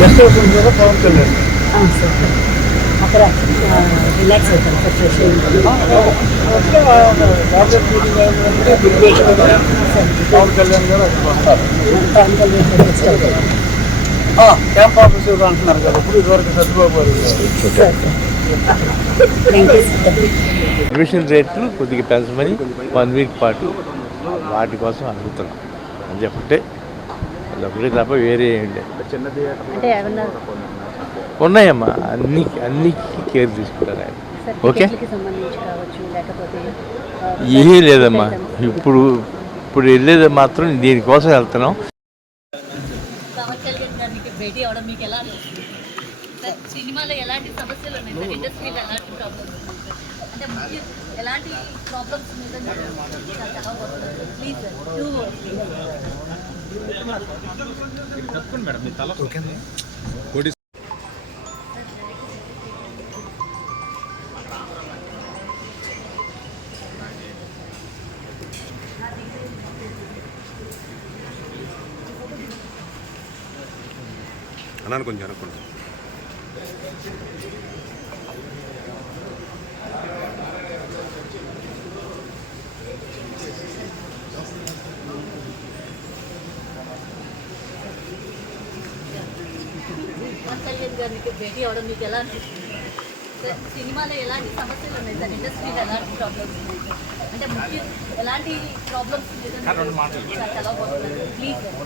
Guest house ఉంది కదా Pawan Kalyan sir అక్కడ రిలాక్స్ అవుతాను సార్ ఫ్రెష్ క్యాబినెట్ మీటింగ్ అయినప్పుడు దుర్గేష్ గారు పవన్ కళ్యాణ్ గారు అక్కడ వస్తారు. పవన్ కళ్యాణ్ గెస్ట్ అవుతాను క్యాంప్ ఆఫీసర్ అంటున్నారు కదా ఇప్పుడు ఇదివరకు సత్యబాబు గారు sir thank you sir. Admission రేట్లు కొద్దిగా పెంచమని 1 వీక్ పాటు వాటి కోసం అడుగుతున్నాం అని చెప్పంటే అది ఒకటే తప్ప వేరే ఏం లేదు. అంటే ఏమన్నా ఉన్నాయమ్మా అన్ని కేర్ తీసుకుంటారు ఆయన. ఓకే సంబంధించి కావచ్చు లేకపోతే ఏమీ లేదమ్మా ఇప్పుడు వెళ్ళేది మాత్రం దీనికోసం వెళ్తున్నాం. పవన్ కళ్యాణ్ గారికి భేటీ అవడం మీకు ఎలా అనిపిస్తుంది సార్? సినిమాలో ఎలాంటి సమస్యలు ఉన్నాయి సార్? ఇండస్ట్రీలో ఎలాంటి ప్రాబ్లమ్స్ ఉన్నాయి సార్? అంటే ముఖ్య ఎలాంటి ప్రాబ్లమ్స్ మీద చాలా ప్లీజ్ సార్ 2 words. అన్నాను కొంచెం అనుకుంటా పవన్ కళ్యాణ్ గారికి భేటీ అవడం మీకు ఎలా అనిపిస్తుంది సార్? సినిమాలో ఎలాంటి సమస్యలు ఉన్నాయి సార్? ఇండస్ట్రీలో ఎలాంటి ప్రాబ్లమ్స్ ఉన్నాయి సార్? అంటే ముఖ్య ఎలాంటి ప్రాబ్లమ్స్ మీద చాలా ప్లీజ్ సార్